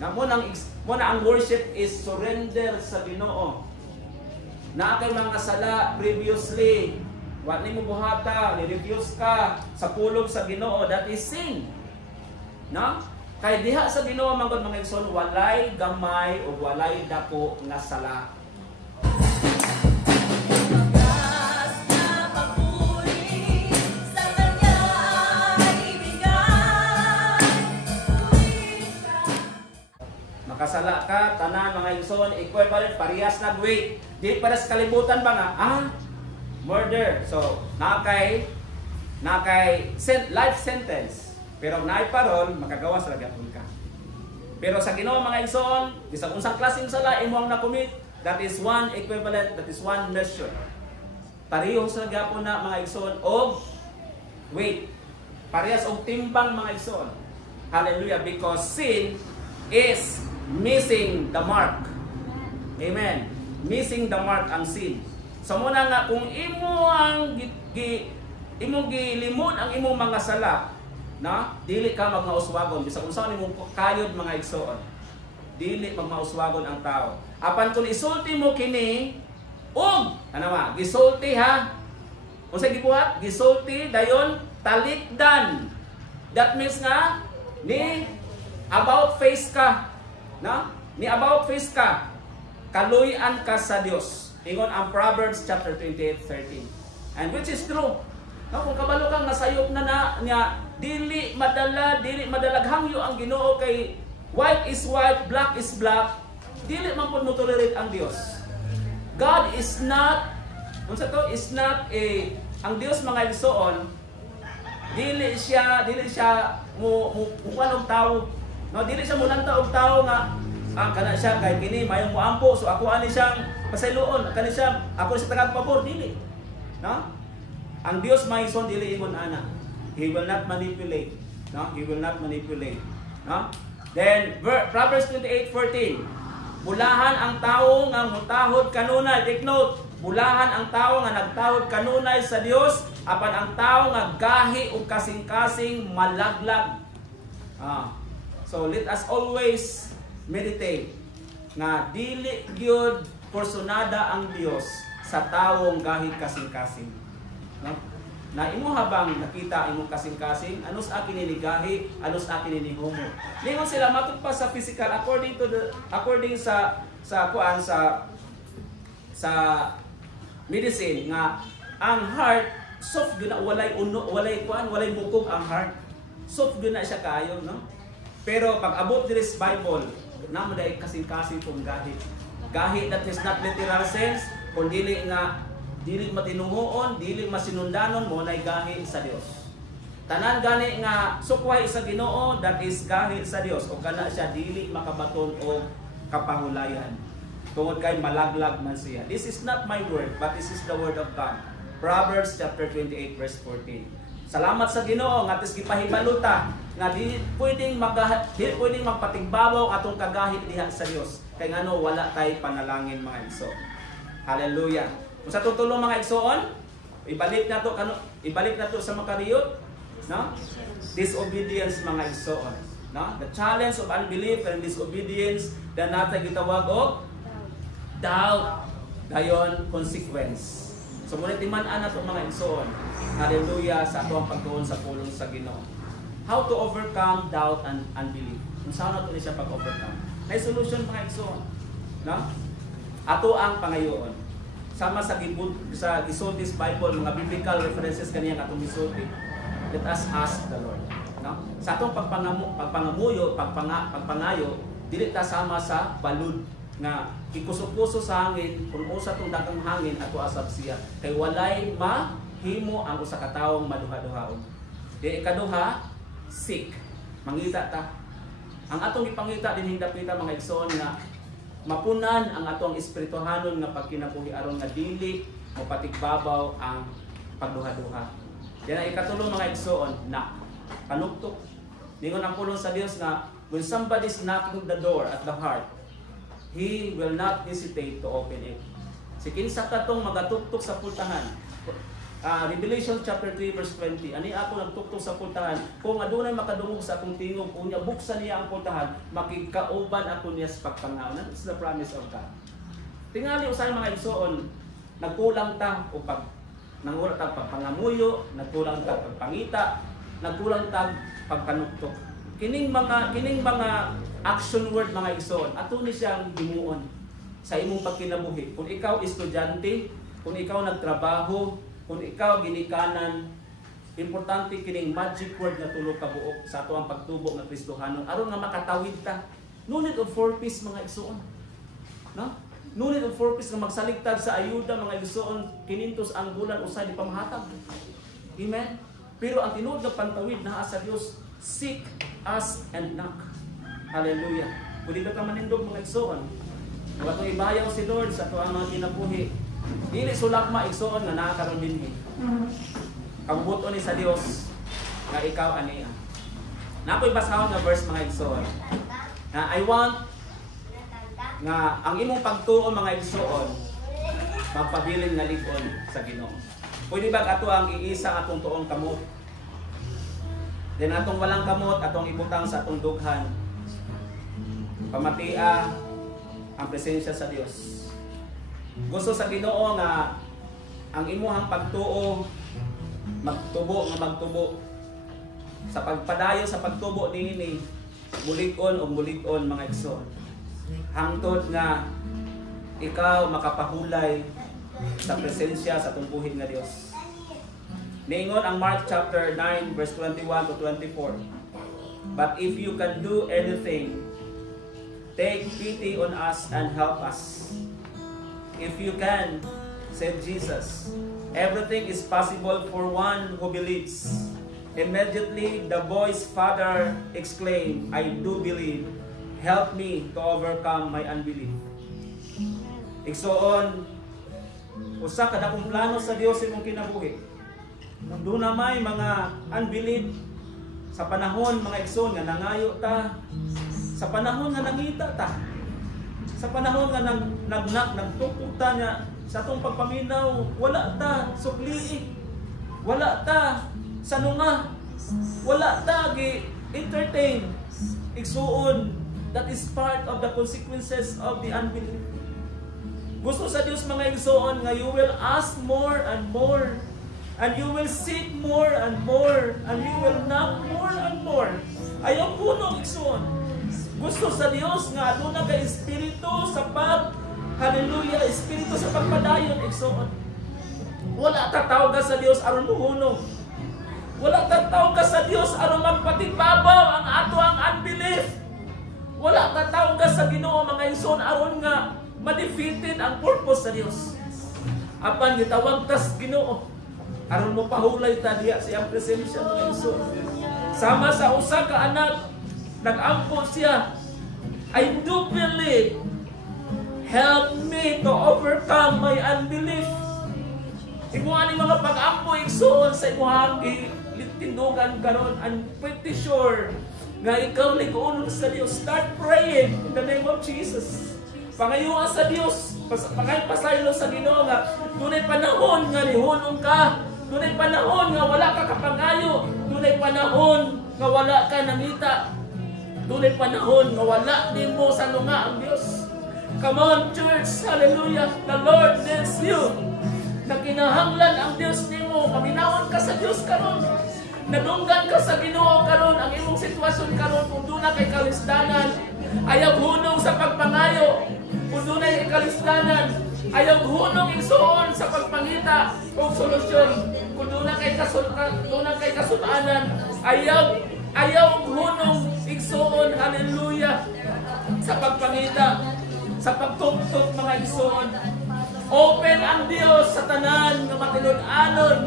Na mo na ang worship is surrender sa Ginoo. Na kay mga sala previously, wa nimo buhata, ni-refuse ka sa pulong sa Ginoo, that is sin. No? Kay diha sa Ginoo manggod mga igsoon, walay gamay o walay dako nga sala. Makasala ka, tanan mga igsoon, equivalent, parehas na weight. Di para sa kalibutan ba nga, murder. So, nakay life sentence. Pero naay parol, makagawa sa lagapon ka. Pero sa Ginoo mga igsoon, bisag unsang klaseng sala imo ang na-commit, that is one equivalent, that is one measure. Pareho sa lagapon na mga igsoon og weight. Parehas og timbang mga igsoon. Hallelujah, because sin is missing the mark. Amen. Missing the mark ang sin. So muna nga kung imo ang imong gilimon ang imong mga sala, na dili ka magmauswagon bisag unsa nimo kayod mga igsoon. Dili magmauswagon ang tao. Apan kung isulti mo kini og gisulti ha. Unsa gibuhat? Gisulti dayon talikdan. That means nga ni about face ka. No? Ni about face ka, kaluyan ka sa Dios. Ingon ang Proverbs chapter 28:13. And which is true. No, kung kabalo kang nasayop na niya, dili madalag hangyo ang Ginoo kay white is white, black is black, dili man pud mo tolerate ang Dios. God is not ang Dios mga igsoon, dili siya mo kuwanog tao. No, dili siya mulanta og tao nga kana siya kay kini mayong moampo so ako ani siyang pasayloon kani siya ako sa tagag pabor dili. No? Ang Dios may son dili ingon ana. He will not manipulate. No? He will not manipulate. No? Then Proverbs 28:14. Bulahan ang tawo nga mutahod kanunay. Take note. Bulahan ang tawo nga nagtahod kanunay sa Dios apan ang tawo nga gahi og kasing-kasing malaglag. So let us always meditate nga dili gyud porsunada ang Dios sa tawong gahi kasing-kasing. No? Na imo habang nakita imong kasing-kasing, anos akin ni gahi, anos akin ni homo. Lingon sila matud pa sa physical according sa medicine nga ang heart soft gyud na walay bukog ang heart. Soft gyud na siya kaayo, no? Pero pag abot diri sa Bible, namo dai kasing-kasing kung gahi. Gahi that is not literal sense, kun dili matinuhoon, dili masinundanon mo nay gahi sa Dios. Tanan gani nga sukway sa Ginoo, that is gahi sa Dios o kana siya dili makabaton og kapahulayan. Tungod kay malaglag man siya. This is not my word, but this is the word of God. Proverbs chapter 28 verse 14. Salamat sa Ginoo nga tis gipahibaluta nga dili pwedeng magpatigbabaw atong kagahi diha sa Dios. Kay ngano wala tay panalangin mga igsoon. Hallelujah. Kung sa tutulong mga igsoon, ibalik na to sa makariyot, no? Disobedience mga igsoon, no? The challenge of unbelief and disobedience dan natay gitawag og doubt, dayon consequence. So muna timan-an nato mga igsoon. Hallelujah sa ato ang pagtuon sa pulong sa Ginoo. How to overcome doubt and unbelief. Kung saan nato ni siya pag-overcome. May solution mga igsoon, no? Ato ang pangayoon. Sama sa gisultis Bible, mga biblical references kaniya atong gisulti. Let us ask the Lord, no? Sa atong pagpangayo, dili ta sama sa balud nga ikuso-kuso sa hangin, kung usa tong daghang hangin ato asab siya. Kay walay mahimo ang usa ka tawong maduha-duhaon. Di ikaduha, sick. Mangita ta. Ang atong ipangita din hindapita mga igsoon nga mapunan ang atong espirituhanon nga pagkinabuhi aron nga dili mapatigbabaw ang pagduha-duha. Yan ang ikatulong mga igsoon, knock. Panuktok. Ningon ang pulong sa Dios nga when somebody's knocking the door at the heart, He will not hesitate to open it. Si kinsa katong magatuktok sa pultahan, Revelation chapter 3 verse 20. Ani ako nagtuktok sa pultahan, kung adunay makadungog sa akong tingog, unya buksan niya ang pultahan, makikauban ako niya sa pagpangaw. That's the promise of God. Tingali usay mga igsoon, nagkulang ta o nangulat ta pagpangamuyo, nagkulang ta pagpangita, nagkulang ta pagpanuktok. Kining mga action word mga igsoon, ato ni siyang himuon sa imong pagkinabuhi. Kung ikaw estudyante, kung ikaw nagtrabaho, kung ikaw ginikanan, importante kining magic word nga tulo ka buok sa ato ang pagtubo nga Kristohanon aron nga makatawid ta. No need of four piece mga igsoon. No? No need of four piece nga magsaligtad sa ayuda mga igsoon, kinintos ang bulan usay di pamahatag. Amen. Pero ang tinuod nga pantawid naa sa Dios, seek, ask and knock. Hallelujah. Kung di ka manindog mga igsoon, wala itong ibayaw si Lord sa tuwang mga kinabuhi. Dili sulak maigsoon nga nakakaroon din. Kabubuton ni sa Dios nga ikaw aniya. Nakoy basahon nga verse mga igsoon. Na I want nga ang imong pagtuo mga igsoon magpabiling nga lig-on sa Ginoo. Pwede ba ato ang iisa atong tuong kamot? Then atong walang kamot atong ibutang sa atong dughan. Pamatia ang presensya sa Dios. Gusto sa Ginoo nga ang imuhang pagtuo magtubo sa pagpadayo sa pagtubo niini mulig-on mga igsoon. Hangtod nga ikaw makapahulay sa presensya sa atong buhi nga Dios. Niingon ang Mark chapter 9 verse 21 to 24. But if you can do anything, take pity on us and help us. If you can, said Jesus, everything is possible for one who believes. Immediately the boy's father exclaimed, I do believe. Help me to overcome my unbelief. Igsoon, usa ka dakong plano sa Dios imong kinabuhi. Mundo na may mga unbelief sa panahon mga igsoon nga nangayo ta, sa panahon nga nangita ta, sa panahon nga nagtuktok ta niya sa atong pagpaminaw, wala ta suklii, wala ta sanunga, wala ta gi entertain. Igsoon, that is part of the consequences of the unbelief. Gusto sa Dios mga igsoon nga you will ask more and more, and you will seek more and more, and you will knock more and more. Ayaw punong igsoon. Gusto sa Dios nga aduna ka espiritu sa hallelujah, espiritu sa pagpadayon igsoon. Wala tatawag ka sa Dios aron muhunong. Wala tatawag ka sa Dios aron magpatibabaw ang ato ang unbelief. Wala tatawag ka sa Ginoo mga igsoon aron nga ma-defeated ang purpose sa Dios. Apan gitawag tas Ginoo aron mo pahulay ta diha sa iyang presensya mga igsoon. Sama sa usa ka anak, nag-ampo siya, I do believe. Help me to overcome my unbelief. Imuha ni mga pag-ampo igsoon sa imuhang tindugan karon. I'm pretty sure nga ikaw liguon sa Dios. Start praying in the name of Jesus. Pangayuan sa Dios, pasaylo sa Ginoo nga dunay panahon nga nihunong ka, dunay panahon nga wala ka kapangayo, dunay panahon nga wala ka nangita, dunay panahon nga wala nimo sa lunga ang Dios. Come on church, hallelujah. The Lord needs you. Nakinahanglan ang Dios nimo, paminawon ka sa Dios karon. Nadunggan ka sa Ginoo karon, ang imong sitwasyon karon kung duna kay kalisdanan, ayaw hunong sa pagpangayo. Kung duna kay kalisdanan, ayaw hunong igsoon sa pagpangita o solusyon. Kung duna kay kasutanan, ayaw hunong igsoon, hallelujah, sa pagpangita, sa pagtuktok mga igsoon. Open ang Dios sa tanan nga matilun-anon.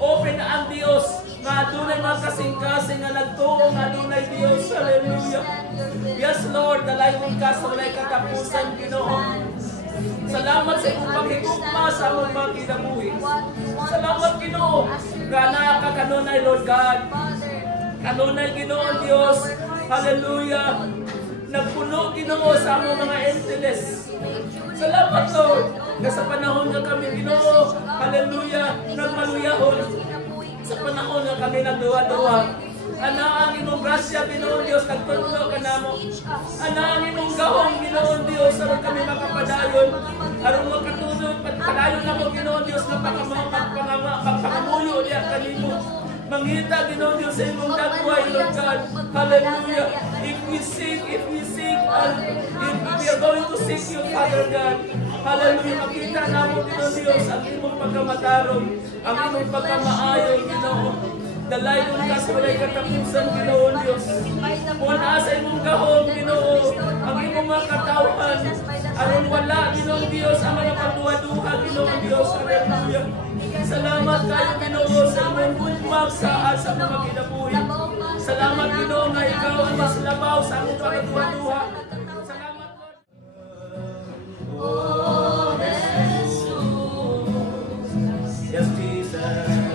Open ang Dios nga dunay mga kasing-kasing nga nagtuo nga dunay Dios. Hallelujah. Yes Lord, dalaygon ka sa walay katapusan Ginoo. Salamat sa imong paghigugma sa among mga kinabuhi. Salamat Ginoo nga naa ka kanunay Lord God. Kanunay Ginoo Dios. Hallelujah. Nagpuno Ginoo Ginoo, sa among mga emptiness. Salamat, Lord, nga sa panahon nga kami, Ginoo, hallelujah, nagmaluyahon. Sa panahon nga kami nagduwa-duwa. Ana ang imong grasya, Ginoo Dios, nagpatulo ka namo. Ana ang imong gahom, Ginoo Dios, aron kami makapadayon. Aron makatulog, padayon namo, Ginoo Dios, na pagpangamuyo niya kanimo. Mangita, Ginoo Dios, sa imong dagway, Lord God. Hallelujah. If we seek, and if we are going to seek you, Father God, hallelujah, makita namo, Ginoo Dios, ang imong pagkamatarong, ang imong pagkamaayo, Ginoo. Dalayon ka sa walay katapusan, Ginoo Dios. Wala sa imong gahom, Ginoo, ang imong mga katawhan. Aron wala, Ginoo Dios, ang mga pagduwa-duha, Ginoo Dios. Hallelujah. Salamat kayo, Ginoo, sa imong bugmag sa mga kinabuhi. Salamat, Ginoo, na ikaw ang mas labaw sa among pagduwa-duha. Salamat, Lord. Yes, Jesus.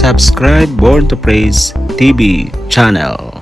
Subscribe Born to Praise TV channel.